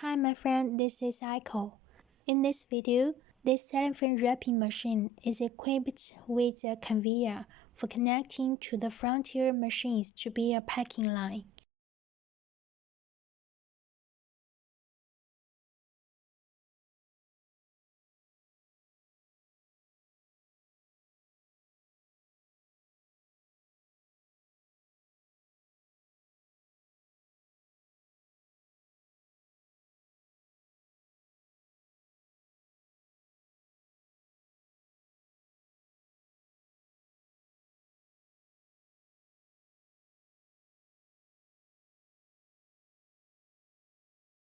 Hi my friend, this is Ikol. In this video, this cellophane wrapping machine is equipped with a conveyor for connecting to the frontier machines to be a packing line.